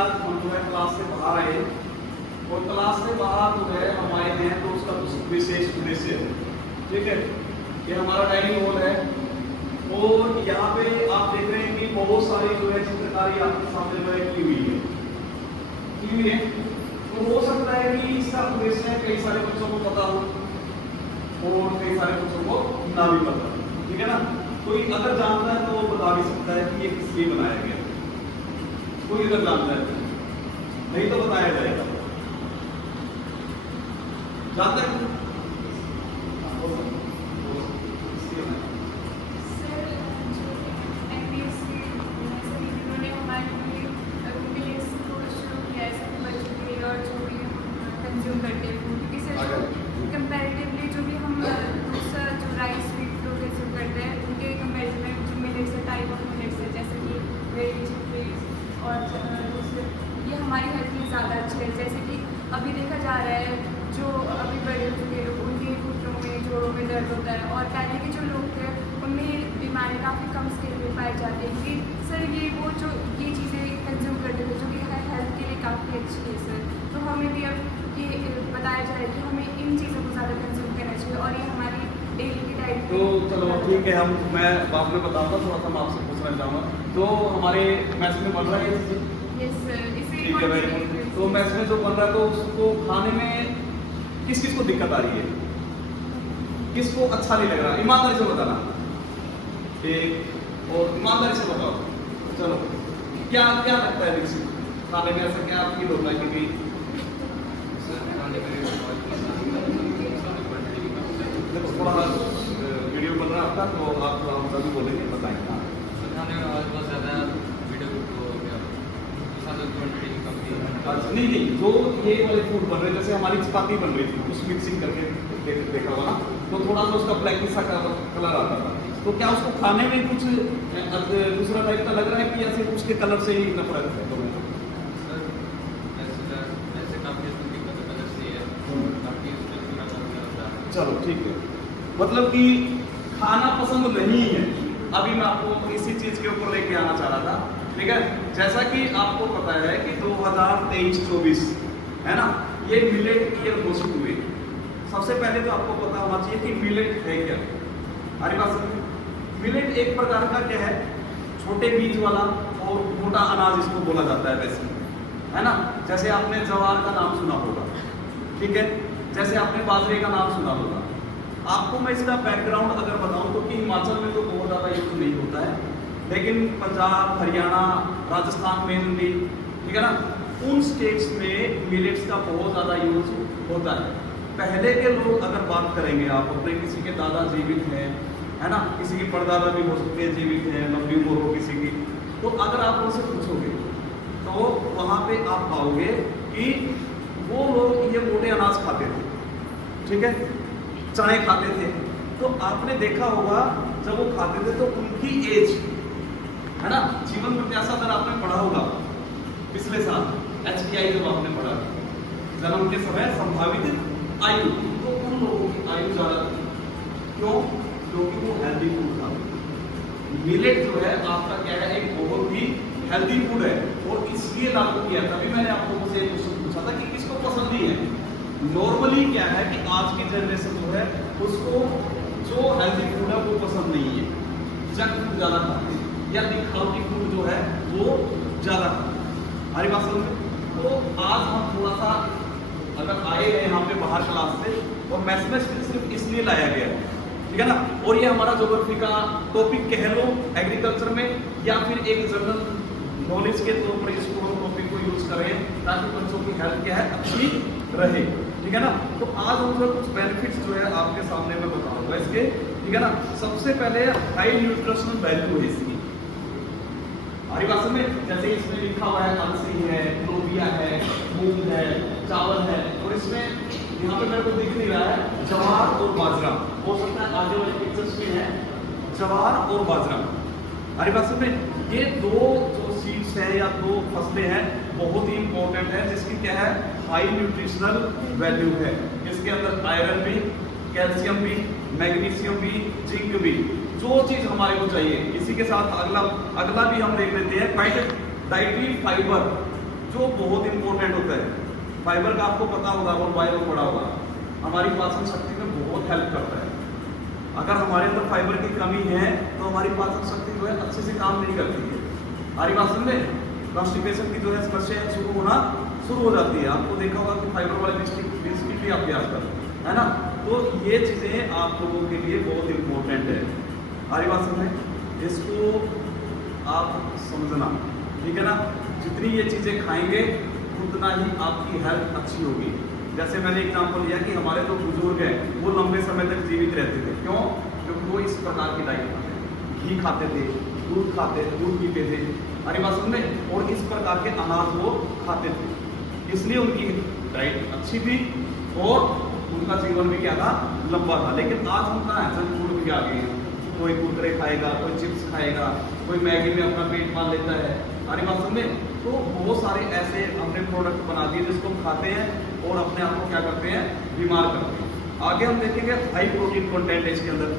आज हम जो है क्लास से बाहर आए और क्लास से बाहर जो है हम आए हैं तो उसका कुछ विशेष उद्देश्य है। ठीक है, ये हमारा डाइनिंग हॉल है और यहाँ पे आप देख रहे हैं कि बहुत सारी जो है चित्रकारी आपके सामने जो है की हुई है। तो हो सकता है कि इसका उद्देश्य कई सारे बच्चों को पता हो और कई सारे बच्चों को ना भी पता हो। ठीक है ना, कोई अगर जानता है तो वो बता भी सकता है कि ये किस लिए बनाया गया, कोई अगर जानता है नहीं तो बताया जाएगा। जानता है कंपैरेटिवली जो भी हम दूसरा जो राइस स्वीट को कंज्यूम करते हैं उनके कंपैरिजन में जो मिलेट्स है, टाइप ऑफ मिलेट्स है जैसे कि वेरी चिकपीस और दूसरे ये हमारी हेल्थ के लिए ज़्यादा अच्छे हैं। जैसे कि अभी देखा जा रहा है जो अभी बड़े हो चुके लोग उनके घुटनों में जोड़ों में दर्द होता है और पहले के जो लोग थे उनमें बीमारी काफ़ी कम स्केल में पाई जाती है कि सर ये वो जो ये चीज़ें कंज्यूम करते थे जो कि हेल्थ के लिए काफ़ी अच्छी है सर। तो हमें भी अब ये बताया जाए कि हमें इन चीज़ों को ज़्यादा कंज्यूम करना चाहिए और ये हमारी डेली की डाइट। तो चलो ठीक है, मैं बाद में बताऊंगा, थोड़ा सा मैं आपसे पूछना चाहूँगा। तो हमारे मैथ में बन रहा है यस सर, ठीक है वेरी गुड। तो मैथ में जो बन रहा है तो उसको खाने में किस चीज़ को दिक्कत आ रही है, किसको अच्छा नहीं लग रहा, ईमानदारी से बताना। एक और ईमानदारी से बताओ, चलो क्या क्या लगता है विकसित खाने में, ऐसा क्या फील होता है कि थोड़ा वीडियो बन रहा है आपका तो आप थोड़ा हम सभी बोलेंगे, बताएंगे। खाने में आवाज़ बहुत ज़्यादा वीडियो हो गया, क्वांटिटी कम थी। अच्छा नहीं, जो ये वाले फूड बन रहे जैसे हमारी चपाती बन रही थी उस मिक्सिंग करके देखा होगा ना, तो थोड़ा सा उसका ब्लैक सा कलर आता था। तो क्या उसको खाने में कुछ दूसरा टाइप का लग रहा है कि ऐसे उसके कलर से ही नफरत है? तो चलो ठीक है, मतलब कि खाना पसंद नहीं है। अभी मैं आपको इसी चीज के ऊपर लेके आना चाह रहा था। ठीक है, जैसा कि आपको पता है कि 2023-24 है ना, ये मिलेट ईयर घोषित हुए। सबसे पहले तो आपको पता होना चाहिए कि मिलेट है क्या। हमारे पास मिलेट एक प्रकार का क्या है, छोटे बीज वाला और मोटा अनाज इसको बोला जाता है वैसे, है ना। जैसे आपने जवार का नाम सुना होगा, ठीक है, जैसे आपने बाजरे का नाम सुना होगा। आपको मैं इसका बैकग्राउंड अगर बताऊं तो कि हिमाचल में तो बहुत ज़्यादा यूज नहीं होता है, लेकिन पंजाब, हरियाणा, राजस्थान मेनली, ठीक है ना, उन स्टेट्स में मिलेट्स का बहुत ज़्यादा यूज होता है। पहले के लोग अगर बात करेंगे, आप अपने किसी के दादा जीवित हैं, है ना, किसी की परदादा भी हो सकते हैं जीवित हैं, लंबी उम्र हो किसी की, तो अगर आप उनसे पूछोगे तो वहाँ पे आप पाओगे कि वो लोग ये मोटे अनाज खाते थे, ठीक है, चने खाते थे। तो आपने देखा होगा जब वो खाते थे तो उनकी एज, है ना, जीवन प्रत्याशा दर आपने पढ़ा होगा पिछले साल HPI जब आपने पढ़ा, जन्म के समय संभावित आयु, तो उन लोगों की आयु ज्यादा थी। क्यों? क्योंकि वो हेल्दी फूड था। मिलेट जो है आपका क्या है, एक बहुत ही हेल्दी फूड है और इसलिए लागू किया। तभी मैंने आपको मुझे पूछा था कि किसको पसंद नहीं है। नॉर्मली क्या है कि आज की जनरेशन जो है उसको जो हेल्दी फूड है वो पसंद नहीं है, जंक फूड ज़्यादा खाते हैं या दिखावटी फूड जो है वो ज़्यादा खाते हैं। हमारी बात समझ। तो आज हम थोड़ा सा अगर आए हैं यहाँ पे बाहर क्लास से और मैथमेटिक्स सिर्फ इसलिए लाया गया है, ठीक है ना, और ये हमारा ज्योग्राफी का टॉपिक कह लो एग्रीकल्चर में, या फिर एक जनरल नॉलेज के तौर पर इसको हम टॉपिक को यूज करें ताकि बच्चों की हेल्थ क्या है, अच्छी रहे, ठीक है ना। तो आज हम जो कुछ बेनिफिट्स जो है आपके सामने में बताऊंगा इसके, ठीक है ना। सबसे पहले हाई न्यूट्रिशनल वैल्यू है इसकी। हमारी बात में जैसे इसमें लिखा हुआ है अलसी है, लोबिया है, मूंग है, चावल है, और इसमें यहाँ पे मेरे को दिख नहीं रहा है जवार और बाजरा, हो सकता है आगे वाले पिक्चर्स में है जवार और बाजरा। हमारी बात में ये दो जो सीड्स है या दो फसलें हैं बहुत ही इंपॉर्टेंट है, जिसकी क्या है, हाई न्यूट्रिशनल वैल्यू है। इसके अंदर आयरन भी, कैल्शियम भी, मैग्नीशियम भी, जिंक भी, जो चीज हमारे को चाहिए। इसी के साथ अगला भी हम देख लेते हैं, डाइटरी फाइबर, जो बहुत इंपॉर्टेंट होता है। फाइबर का आपको पता होगा और बायो पड़ा होगा, हमारी पाचन शक्ति में बहुत हेल्प करता है। अगर हमारे अंदर फाइबर की कमी है तो हमारी पाचन शक्ति जो है अच्छे से काम नहीं करती है। हमारी बात समझे, कॉन्स्टिपेशन की जो है समस्या शुरू होना शुरू हो जाती है। आपको देखा होगा कि फाइबर वाले बिस्किट भी आप याद कर, है ना। तो ये चीज़ें आप लोगों के लिए बहुत इंपॉर्टेंट है। हमारी बात समझे, इसको आप समझना, ठीक है ना। जितनी ये चीज़ें खाएंगे उतना ही आपकी हेल्थ अच्छी होगी। जैसे मैंने एग्जाम्पल लिया कि हमारे जो बुजुर्ग हैं वो लंबे समय तक जीवित रहते थे, क्यों? क्योंकि वो इस प्रकार की डाइट खाते थे, घी खाते थे, दूध खाते थे, दूध पीते थे, हमारी बात समझे, और इस प्रकार के अनाज वो खाते थे, इसलिए उनकी डाइट अच्छी थी और उनका जीवन भी क्या था, लंबा था। लेकिन आज हम कहाँ हैं, जंक फूड भी आ गए हैं। कोई कुरकुरे खाएगा, कोई चिप्स खाएगा, कोई मैगी में अपना पेट पाल लेता है, हमारी बात समझे। तो बहुत सारे ऐसे हमने प्रोडक्ट बना दिए जिसको हम खाते हैं और अपने आप को क्या करते हैं, बीमार करते हैं। आगे हम देखेंगे हाई प्रोटीन कंटेंट है इसके अंदर,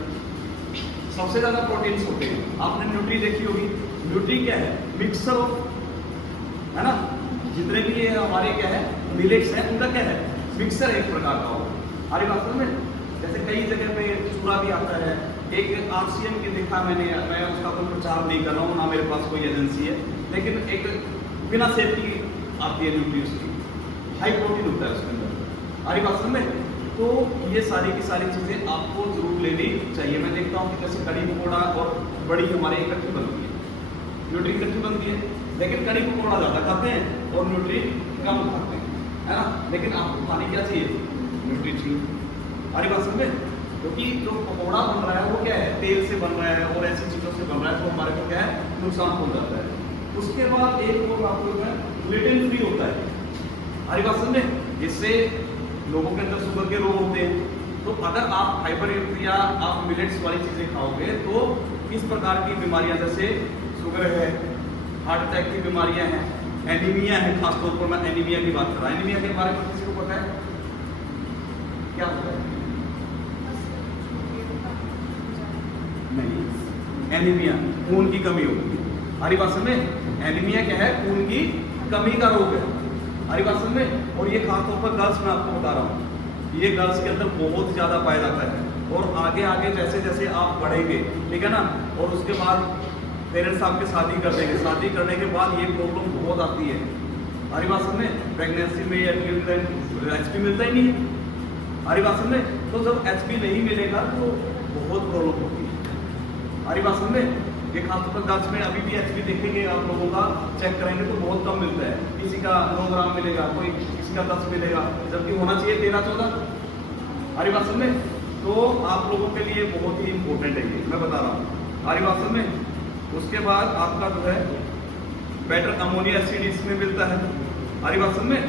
सबसे ज्यादा प्रोटीन्स होते हैं। आपने न्यूट्री देखी होगी, न्यूट्री क्या है, मिक्सर ऑफ, है ना, जितने भी ये हमारे क्या है मिलेट्स हैं उनका क्या है, मिक्सर एक प्रकार का हो। हमारी बात समझ में, जैसे कई जगह पे चूरा भी आता है। एक आरसीएम की देखा मैंने, मैं उसका कोई प्रचार नहीं कर रहा हूँ, ना मेरे पास कोई एजेंसी है, लेकिन एक बिना सेफ्टी आती है न्यूट्री, उसकी हाई प्रोटीन होता है उसके अंदर। हमारी बात समझ में, तो ये सारी की सारी चीज़ें आपको जरूर लेनी चाहिए। मैं देखता हूँ कि जैसे कड़ी पकौड़ा और बड़ी हमारे इकट्ठी बनती है, न्यूट्री इकट्ठी बनती है, लेकिन कड़ी पकौड़ा ज़्यादा खाते हैं और न्यूट्री कम खाते हैं, है ना। लेकिन आपको खाने क्या चाहिए, न्यूट्री चाहिए। हमारी बात समझे, क्योंकि जो पकौड़ा बन रहा है वो क्या है, तेल से बन रहा है और ऐसी चीज़ों से बन रहा है, तो हमारे को क्या है, नुकसान हो जाता है। उसके बाद एक और आपको जो है ग्लूटेन फ्री होता है। हमारी बात समझे, इससे लोगों के अंदर शुगर के रोग होते हैं। तो अगर आप फाइबर या आप मिलेट्स वाली चीज़ें खाओगे तो इस प्रकार की बीमारियां जैसे शुगर है, हार्ट अटैक की बीमारियां हैं, एनीमिया है, खासतौर पर मैं एनीमिया की बात कर रहा हूँ। एनीमिया के बारे में किसी को पता है क्या होता है? नहीं, एनीमिया खून की कमी होगी। हमारी बात समझ में, एनीमिया क्या है, खून की कमी का रोग है। हमारी बात समझ में, और ये खासतौर पर गर्ल्स में आपको बता रहा हूँ, ये गर्ल्स के अंदर बहुत ज़्यादा पाया जाता है। और आगे आगे जैसे जैसे आप बढ़ेंगे, ठीक है ना, और उसके बाद पेरेंट्स आपके शादी कर देंगे, शादी करने के बाद ये प्रॉब्लम बहुत आती है। हमारी बात समझ में, प्रेगनेंसी में या HP मिलता ही नहीं है। हमारी बात समझ में, तो जब HP नहीं मिलेगा तो बहुत प्रॉब्लम होती है। हमारी बात समझ में, ये खासतौर पर गर्ल्स में अभी भी HP देखेंगे आप लोगों का, चेक करेंगे तो बहुत कम मिलता है। किसी का 9 ग्राम मिलेगा, कोई किसी का 10 मिलेगा, जबकि होना चाहिए 13-14। हमारी बात समझ में, तो आप लोगों के लिए बहुत ही इंपॉर्टेंट है ये, मैं बता रहा हूँ। हमारी बात समझ में, उसके बाद आपका जो है बेटर अमोनिया एसिड इसमें मिलता है। हमारी बात समझ में,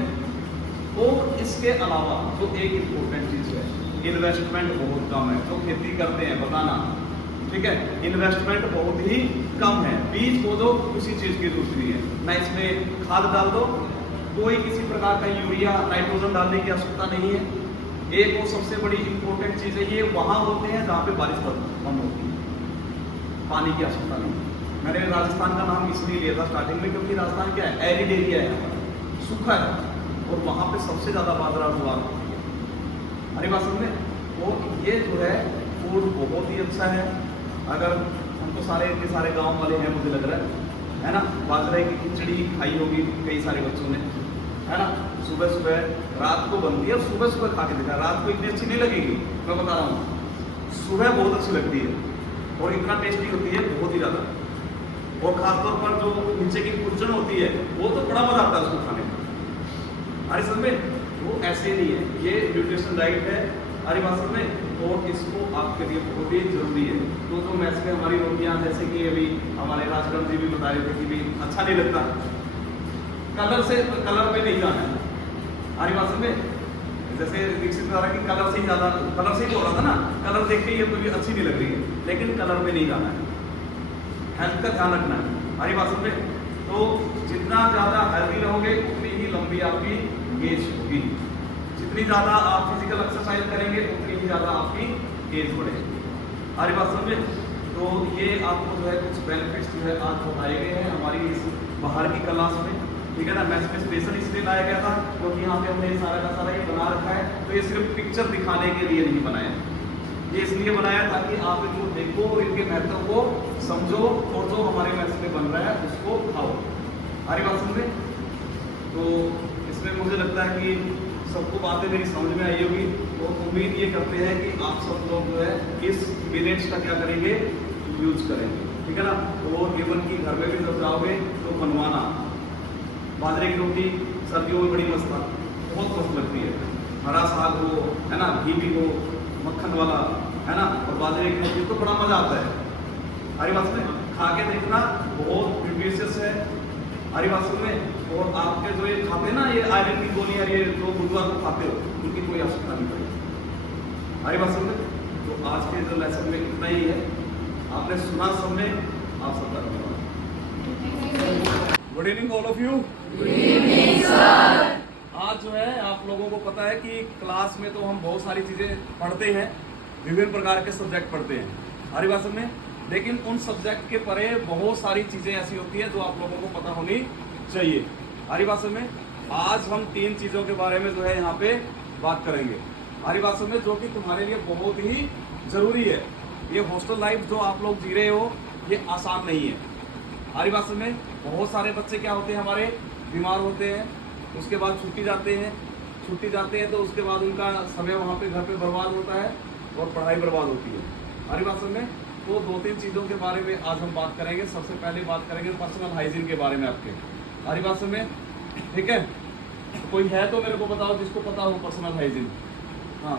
और इसके अलावा जो एक इंपॉर्टेंट चीज़ है, इन्वेस्टमेंट बहुत कम है। जो खेती करते हैं बताना, ठीक है, इन्वेस्टमेंट बहुत ही कम है। बीज बो दो, किसी चीज़ की जरूरत नहीं है, ना इसमें खाद डाल दो, कोई किसी प्रकार का यूरिया नाइट्रोजन डालने की आवश्यकता नहीं है। एक और सबसे बड़ी इंपॉर्टेंट चीज़ है, ये वहाँ होते हैं जहाँ पे बारिश कम होती है, पानी की आवश्यकता नहीं। मैंने राजस्थान का नाम इसलिए लिया था स्टार्टिंग में, क्योंकि राजस्थान क्या है, एरिड एरिया है, सूखा है, और वहाँ पे सबसे ज़्यादा बाजरा ज्वार होती है। अरे बात समझ में, तो ये जो है फूड बहुत ही अच्छा है। अगर हम तो सारे के सारे गांव वाले हैं, मुझे लग रहा है ना, बाजरे की खिचड़ी खाई होगी कई सारे बच्चों ने, है ना, सुबह सुबह रात को बनती है, और सुबह सुबह खा के देखा, रात को इतनी अच्छी नहीं लगेगी, मैं बता रहा हूँ, सुबह बहुत अच्छी लगती है और इतना टेस्टी होती है, बहुत ही ज़्यादा। और खासतौर पर जो नीचे की कुचन होती है वो तो बड़ा मजा आता है उसको खाने में। अरे समझ में, वो ऐसे नहीं है, ये न्यूट्रिशन डाइट है। अरे बात समझ में, और इसको आपके लिए बहुत ही जरूरी है। तो जो मैच में हमारी रोटियां, जैसे कि अभी हमारे राजगढ़ जी भी बता रहे थे कि भी अच्छा नहीं लगता, कलर से कलर पे नहीं जाना है। अरे बात समझ में, जैसे दीक्षित बता रहा कि कलर से ही ज़्यादा, कलर से ही हो रहा था ना, कलर देख के ये तो भी अच्छी नहीं लग रही है, लेकिन कलर में नहीं जाना है, हेल्थ का ध्यान रखना है। हमारी बात समझे, तो जितना ज़्यादा हेल्दी रहोगे उतनी ही लंबी आपकी एज होगी। जितनी ज़्यादा आप फिजिकल एक्सरसाइज करेंगे उतनी ही ज़्यादा आपकी एज बढ़ेगी। हमारी बात समझे, तो ये आपको जो है कुछ बेनिफिट्स जो है आज बताए गए हैं हमारी इस बाहर की क्लास में। ठीक है ना। मैथ में स्पेशल इसलिए लाया गया था क्योंकि यहाँ पे हमने सारा का सारा ये बना रखा है, तो ये सिर्फ पिक्चर दिखाने के लिए नहीं बनाया, ये इसलिए बनाया ताकि आप इनको देखो और इनके महत्व को समझो और जो हमारे मैथ में बन रहा है उसको खाओ। हमारी बात समझे? तो इसमें मुझे लगता है कि सबको बातें मेरी समझ में आई होगी, तो उम्मीद ये करते हैं कि आप सब लोग जो है इस मिलेट्स का क्या करेंगे, यूज करेंगे, ठीक है ना। तो इवन की घर में भी जब जाओगे तो बनवाना, बाजरे की रोटी सर्दियों में बड़ी मस्त बहुत मस्त लगती है, हरा साग हो, है ना, घी भी हो, मक्खन वाला, है ना, और बाजरे की रोटी तो बड़ा मजा आता है। हरी बात में खा के देखना, बहुत न्यूट्रिशियस है। हरी बात में, और आपके जो ये खाते हैं ना, ये आयरन की गोली और ये जो बुधवार को खाते हो, उनकी कोई आवश्यकता नहीं पड़ेगी। हरी बात में, तो आज के जो लेसन में इतना ही है, आपने सुना सब में, आप सबका धन्यवाद। Good evening all of you. आज जो है आप लोगों को पता है कि क्लास में तो हम बहुत सारी चीजें पढ़ते हैं, विभिन्न प्रकार के सब्जेक्ट पढ़ते हैं हमारी भाषा में, लेकिन उन सब्जेक्ट के परे बहुत सारी चीजें ऐसी होती है जो आप लोगों को पता होनी चाहिए हमारी भाषा में। आज हम 3 चीजों के बारे में जो है यहाँ पे बात करेंगे हमारी भाषा में, जो कि तुम्हारे लिए बहुत ही जरूरी है। ये हॉस्टल लाइफ जो आप लोग जी रहे हो ये आसान नहीं है हमारी भाषा में। बहुत सारे बच्चे क्या होते हैं हमारे, बीमार होते हैं, उसके बाद छुट्टी जाते हैं तो उसके बाद उनका समय वहाँ पे घर पे बर्बाद होता है और पढ़ाई बर्बाद होती है हमारी भाषा में। तो 2-3 चीज़ों के बारे में आज हम बात करेंगे। सबसे पहले बात करेंगे पर्सनल हाइजीन के बारे में आपके हमारी भाषा में, ठीक है। कोई है तो मेरे को बताओ जिसको पता हो पर्सनल हाइजीन। हाँ,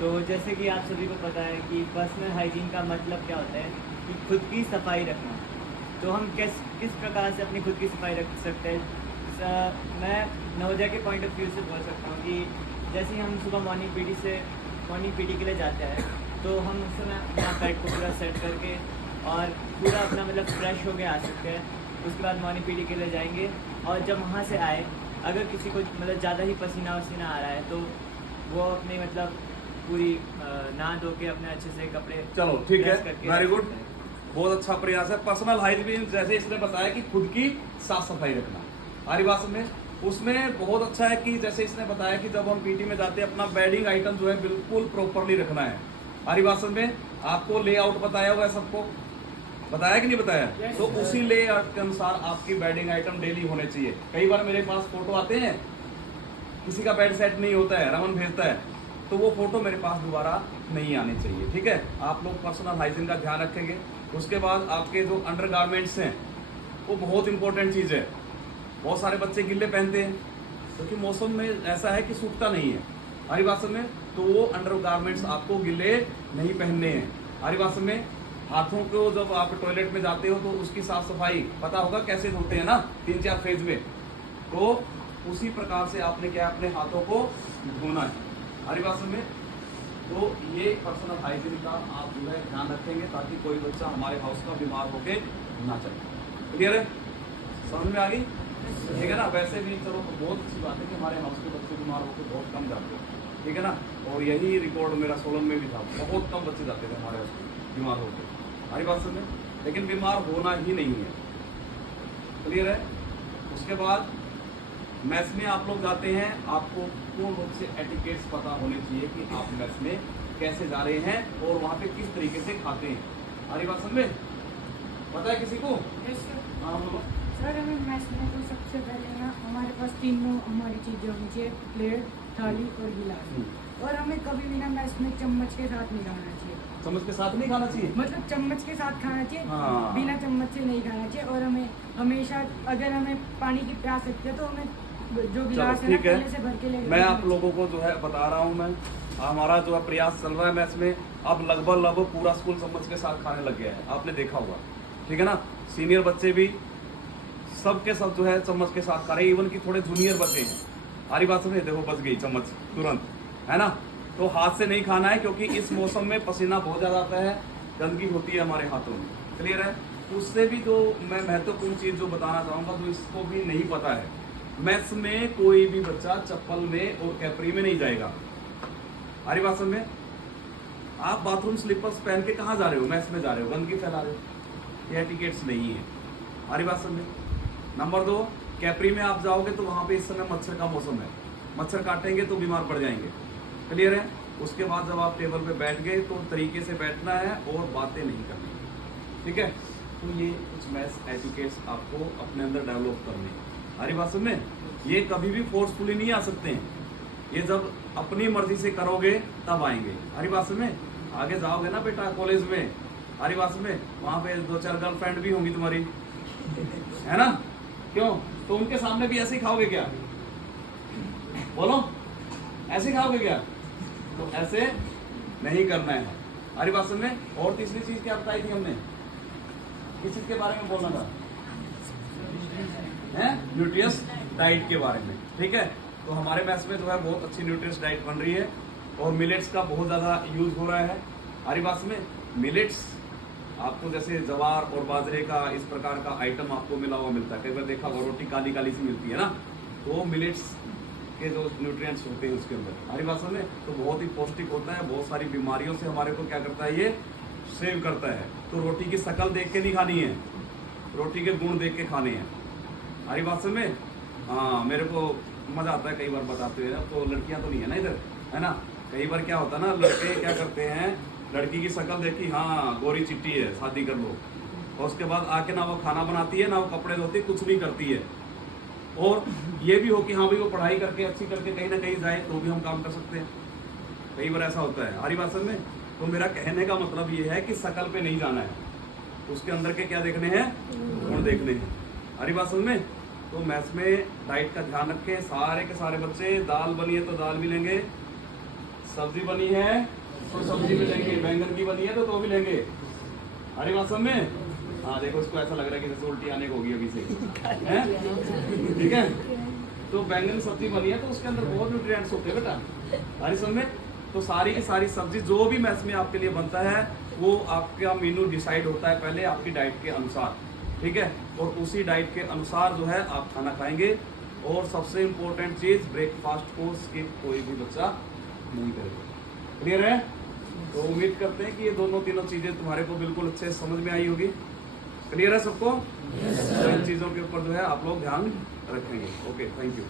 तो जैसे कि आप सभी को पता है कि पर्सनल हाइजीन का मतलब क्या होता है कि खुद की सफाई रखना। तो हम किस प्रकार से अपनी खुद की सफाई रख सकते हैं। मैं नवोदय के पॉइंट ऑफ व्यू से बोल सकता हूँ कि जैसे ही हम सुबह मॉर्निंग पीटी के लिए जाते हैं तो हम उस समय अपना बेड को पूरा सेट करके और पूरा अपना मतलब फ्रेश होके आ सकते हैं। उसके बाद मॉर्निंग पीटी के लिए जाएंगे और जब वहाँ से आए अगर किसी को मतलब ज़्यादा ही पसीना वसीना आ रहा है तो वो अपने मतलब पूरी नहा धो के अपने अच्छे से कपड़े, चलो ठीक है, करके वेरी गुड, बहुत अच्छा प्रयास है। पर्सनल हाइजीन जैसे इसने बताया कि खुद की साफ सफाई रखना हमारी भाषा में, उसमें बहुत अच्छा है कि जैसे इसने बताया कि जब हम पीटी में जाते हैं अपना बेडिंग आइटम जो है बिल्कुल प्रॉपरली रखना है हमारी भाषा में। आपको लेआउट बताया हुआ है, सबको बताया कि नहीं बताया? Yes, तो sir. उसी लेआउट के अनुसार आपकी बेडिंग आइटम डेली होने चाहिए। कई बार मेरे पास फोटो आते हैं, किसी का बेड सेट नहीं होता है, रमन भेजता है, तो वो फोटो मेरे पास दोबारा नहीं आनी चाहिए, ठीक है। आप लोग पर्सनल हाइजीन का ध्यान रखेंगे। उसके बाद आपके जो अंडरगारमेंट्स हैं वो बहुत इंपॉर्टेंट चीज़ है। बहुत सारे बच्चे गिल्ले पहनते हैं क्योंकि मौसम में ऐसा है कि सूखता नहीं है हमारी भाषा में, तो वो अंडरगारमेंट्स आपको गिल्ले नहीं पहनने हैं हमारी भाषा में। हाथों को जब आप टॉयलेट में जाते हो तो उसकी साफ सफाई पता होगा कैसे धोते हैं ना, 3-4 फेज में, तो उसी प्रकार से आपने क्या अपने हाथों को धोना है हमारी भाषा में। तो ये पर्सनल हाइजीन का आप जो है ध्यान रखेंगे ताकि कोई बच्चा हमारे हाउस का बीमार होके ना चले। क्लियर है, समझ में आ गई? ठीक है ना। वैसे भी चलो बहुत अच्छी बात है कि हमारे हाउस के बच्चे बीमार होकर बहुत कम जाते हैं, ठीक है ना। और यही रिकॉर्ड मेरा सोलन में भी था, बहुत कम बच्चे जाते थे हमारे हाउस में बीमार होकर हमारी बात सुन, लेकिन बीमार होना ही नहीं है। क्लियर है। उसके बाद मैस में आप लोग जाते हैं, आपको पूर्ण रूप से एटिकेट्स पता होने चाहिए कि आप मैस में कैसे जा रहे हैं और वहाँ पे किस तरीके से खाते हैं। हमारी बात समझ में पता है किसी को? हाँ बोलो। सर हमें मैथ में तो सबसे पहले ना हमारे पास तीनों हमारी चीज़ें होनी चाहिए, प्लेट, थाली और गिलास। और हमें कभी भी ना मैथ में चम्मच के साथ नहीं खाना चाहिए। चम्मच के साथ नहीं खाना चाहिए, मतलब चम्मच के साथ खाना चाहिए, हाँ। बिना चम्मच से नहीं खाना चाहिए। और हमें हमेशा अगर हमें पानी की प्यास लगती है तो हमें जो गिलास है ना ठीक है। पहले से भर के ले मैं आप लोगों को जो है बता रहा हूँ, मैं हमारा जो है प्रयास चल रहा है मैथ्स में, अब लगभग पूरा स्कूल चम्मच के साथ खाने लग गया है, आपने देखा होगा, ठीक है ना। सीनियर बच्चे भी सब के सब जो है चम्मच के साथ खा रहे हैं, इवन कि थोड़े जूनियर बच्चे हैं। हमारी बात समझे, देखो बच गई चम्मच तुरंत, है ना। तो हाथ से नहीं खाना है क्योंकि इस मौसम में पसीना बहुत ज़्यादा आता है, गंदगी होती है हमारे हाथों में। क्लियर है। उससे भी जो मैं महत्वपूर्ण चीज़ जो बताना चाहूँगा, जो इसको भी नहीं पता है, मैथ्स में कोई भी बच्चा चप्पल में और कैपरी में नहीं जाएगा। हमारी बात समझ में, आप बाथरूम स्लीपर्स पहन के कहाँ जा रहे हो? मैथ्स में जा रहे हो, गंदगी फैला रहे हो, ये एटिकेट्स नहीं है। हमारी बात समझ में। नंबर 2, कैप्री में आप जाओगे तो वहां पे इस समय मच्छर का मौसम है, मच्छर काटेंगे तो बीमार पड़ जाएंगे। क्लियर है? उसके बाद जब आप टेबल पे बैठ गए तो तरीके से बैठना है और बातें नहीं करनी, ठीक है? तो ये कुछ मैथ्स एटिकेट्स आपको अपने अंदर डेवलप करने हैं। हमारी बात सुनने, ये कभी भी फोर्सफुली नहीं आ सकते हैं, ये जब अपनी मर्जी से करोगे तब आएंगे। हमारी बात सुनने, आगे जाओगे ना बेटा कॉलेज में, हमारी बात सुनने, वहां पे 2-4 गर्लफ्रेंड भी होंगी तुम्हारी, है ना? क्यों? तो उनके सामने भी ऐसे ही खाओगे क्या? बोलो, ऐसे ही खाओगे क्या? तो ऐसे नहीं करना है। हमारी बात सुनने, और तीसरी चीज क्या बताई थी हमने? किस चीज के बारे में बोलना था? न्यूट्रियस डाइट के बारे में, ठीक है? तो हमारे मैथ्स में जो है बहुत अच्छी न्यूट्रियस डाइट बन रही है और मिलेट्स का बहुत ज्यादा यूज हो रहा है। हमारी बात में मिलेट्स आपको जैसे जवार और बाजरे का इस प्रकार का आइटम आपको मिला हुआ मिलता है, कई बार देखा होगा रोटी काली काली सी मिलती है ना, तो मिलेट्स के जो न्यूट्रिएंट्स होते हैं उसके अंदर, हमारी बात सुने, तो बहुत ही पौष्टिक होता है, बहुत सारी बीमारियों से हमारे को क्या करता है, ये सेव करता है। तो रोटी की शक्ल देख के नहीं खानी है, रोटी के गुण देख के खाने हैं। हमारी बात सुन में, हाँ, मेरे को मजा आता है कई बार बताते हुए ना, तो लड़कियां तो नहीं है ना इधर, है ना? कई बार क्या होता है ना, लड़के क्या करते हैं, लड़की की शक्ल देखी, हाँ गोरी चिट्टी है, शादी कर लो, और उसके बाद आके ना वो खाना बनाती है, ना वो कपड़े धोती है, कुछ भी करती है। और ये भी हो कि हाँ भाई वो पढ़ाई करके अच्छी करके कहीं ना कहीं जाए तो भी हम काम कर सकते हैं, कई बार ऐसा होता है। हमारी बात समझ में, तो मेरा कहने का मतलब ये है कि शक्ल पे नहीं जाना है, उसके अंदर के क्या देखने हैं, गुण देखने हैं। हमारी बात समझ में, तो मैथ्स में डाइट का ध्यान रखें सारे के सारे बच्चे। दाल बनी है तो दाल भी लेंगे, सब्जी बनी है तो सब्जी भी लेंगे, बैंगन की बनी है तो भी लेंगे। हमारी बात समझ में, हाँ देखो इसको ऐसा लग रहा है कि जैसे उल्टी आने को होगी अभी से, हैं? ठीक है? तो बैंगन सब्जी बनी है तो उसके अंदर बहुत न्यूट्रिएंट्स होते हैं बेटा, हमारी समझ में। तो सारी की सारी सब्जी जो भी मैथ्स में आपके लिए बनता है वो आपका मेनू डिसाइड होता है पहले आपकी डाइट के अनुसार, ठीक है? और उसी डाइट के अनुसार जो है आप खाना खाएंगे। और सबसे इम्पोर्टेंट चीज, ब्रेकफास्ट को स्किप कोई भी बच्चा नहीं करेगा। क्लियर है? तो उम्मीद करते हैं कि ये दोनों तीनों चीजें तुम्हारे को बिल्कुल अच्छे से समझ में आई होगी। क्लियर है सबको? तो इन चीजों के ऊपर जो है आप लोग ध्यान रखेंगे। Okay, thank you.